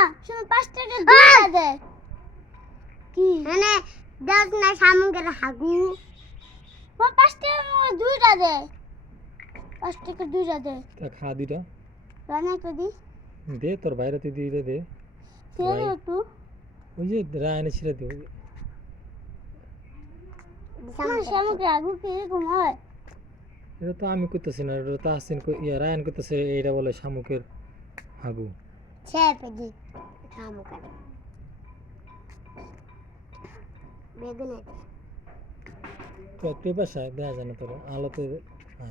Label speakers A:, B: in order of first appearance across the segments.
A: শুনো 5 টাকা দুইটা দে কি
B: মানে 10 না শামুকের হাগু
A: ও 5 টাকা দুইটা দে 5 টাকা দুইটা দে
C: তা খা দুইটা
A: রানা তো দি
C: দে তোর বাইরে তুই দুইটা দে
A: তেল তো
C: ওই যে রায়নে ছিঁড়ে দে
A: শামুকে আগু কি এরকম হয়
C: এটা তো আমি করতেছি না, এটা তো আসছেন রায়ন করতেছে, এইটা বলে শামুকের হাগু।
B: ছেপে দি শামুকের বেগুন
C: তো একটু বাসায় দেয়া যায় না তোর আলোতে। হ্যাঁ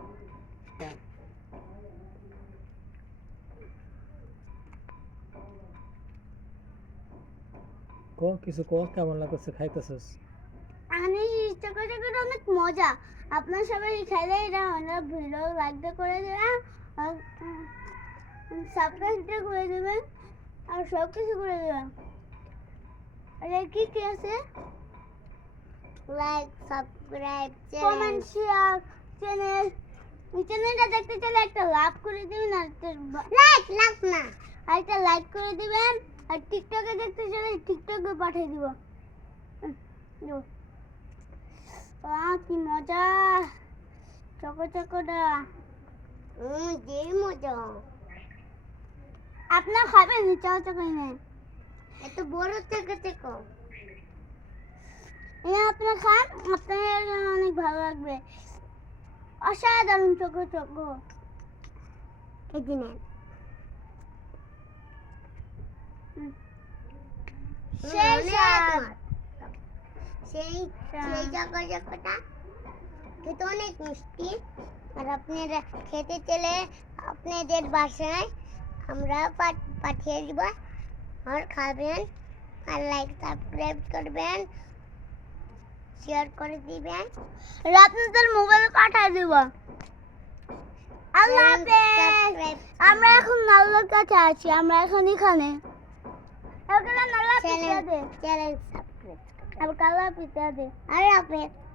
C: ক কিছু ক, কেমন লাগতেছে খাইতেছিস?
A: আমি ইচ্ছা করে অনেক মজা আপনার সবাই খেলে এটা অনেক ভিডিও লাইক করে দেবেন আর সাবস্ক্রাইব করে দেবেন আর সব কিছু করে দেবেন আর কি কি আছে
B: like subscribe
A: comment share channel এই চ্যানেলটা দেখতে চাইলে একটা লাইক করে দিবেন আর
B: লাইক না
A: আর একটা লাইক করে দিবেন আর টিকটকে দেখতে চাইলে টিকটকে পাঠিয়ে দিব কি মজা চকো চকোটা
B: যে মজা
A: আপনার খাবেন চকো চকো নেই
B: এত বড় থেকে থেকে
A: আপনার খান আপনার অনেক ভালো লাগবে অসাধারণ চকো চকো
B: এই দিনে
A: সেই স্বাদ
B: সেই সেই জায়গাটা খেতে অনেক মিষ্টি আর আপনারা খেতে চলে আপনাদের বাসায় আমরা পাঠিয়ে দিব আর খাবেন আর লাইক সাবস্ক্রাইব করবেন শেয়ার করে দিবেন
A: আর আপনাদের মোবাইলে পাঠিয়ে দিব আল্লাহ হাফেজ আমরা এখন নাল্লার কাছে আছি আমরা এখন এখানে এখানে নাল্লা পিতা দে
B: চ্যানেল সাবস্ক্রাইব
A: আর কালা পিতা দে
B: আল্লাহ হাফেজ।